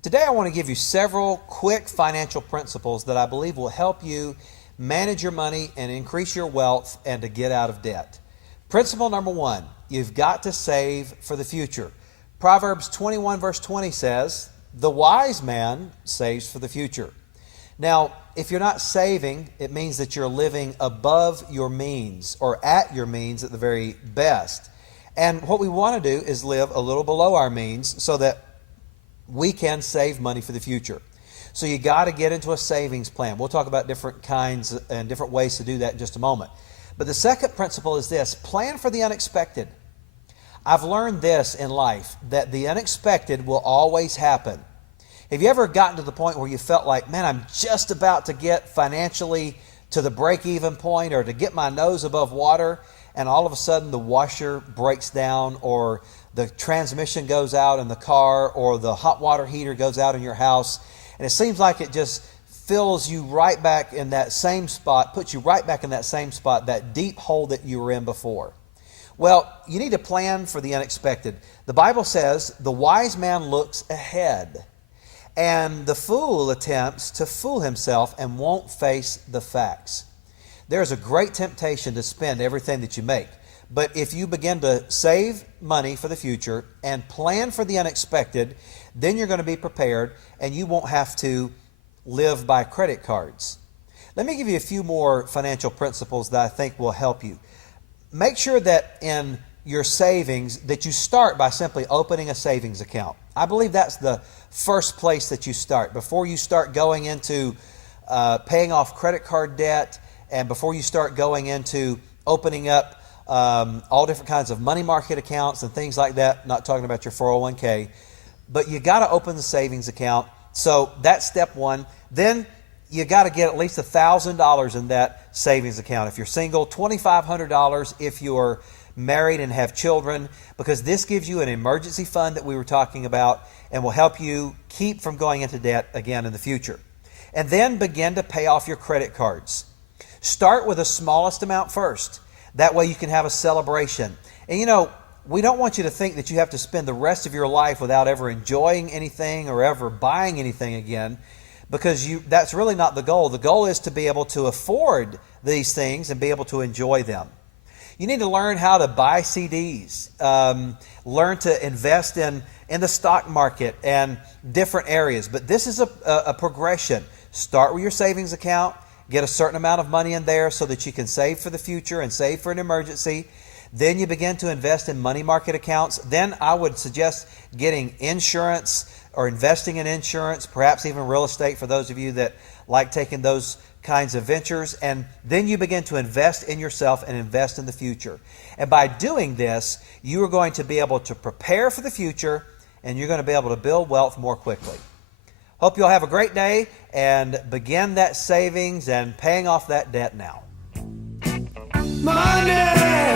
Today I want to give you several quick financial principles that I believe will help you manage your money and increase your wealth and to get out of debt. Principle number one, you've got to save for the future. Proverbs 21 verse 20 says, "The wise man saves for the future." Now, if you're not saving, it means that you're living above your means or at your means at the very best. And what we want to do is live a little below our means so that we can save money for the future. So you got to get into a savings plan. We'll talk about different kinds and different ways to do that in just a moment. But the second principle is this: plan for the unexpected. I've learned this in life, that the unexpected will always happen. Have you ever gotten to the point where you felt like, man, I'm just about to get financially to the break-even point or to get my nose above water, and all of a sudden the washer breaks down or the transmission goes out in the car or the hot water heater goes out in your house, and it seems like it just fills you right back in that same spot, puts you right back in that same spot, that deep hole that you were in before? Well, you need to plan for the unexpected. The Bible says the wise man looks ahead, and the fool attempts to fool himself and won't face the facts. There's a great temptation to spend everything that you make. But if you begin to save money for the future and plan for the unexpected, then you're going to be prepared and you won't have to live by credit cards. Let me give you a few more financial principles that I think will help you. Make sure that in your savings that you start by simply opening a savings account. I believe that's the first place that you start. Before you start going into paying off credit card debt, and before you start going into opening up all different kinds of money market accounts and things like that, not talking about your 401k, but you got to open the savings account. So that's step one. Then you got to get at least $1,000 in that savings account. If you're single, $2,500 if you're married and have children, because this gives you an emergency fund that we were talking about and will help you keep from going into debt again in the future. And then begin to pay off your credit cards. Start with the smallest amount first. That way you can have a celebration. And you know, we don't want you to think that you have to spend the rest of your life without ever enjoying anything or ever buying anything again, because that's really not the goal. The goal is to be able to afford these things and be able to enjoy them. You need to learn how to buy CDs, learn to invest in the stock market and different areas. But this is a progression. Start with your savings account. Get a certain amount of money in there so that you can save for the future and save for an emergency. Then you begin to invest in money market accounts. Then I would suggest getting insurance or investing in insurance, perhaps even real estate for those of you that like taking those kinds of ventures. And then you begin to invest in yourself and invest in the future. And by doing this, you are going to be able to prepare for the future, and you're going to be able to build wealth more quickly. Hope you'll have a great day and begin that savings and paying off that debt now. Money!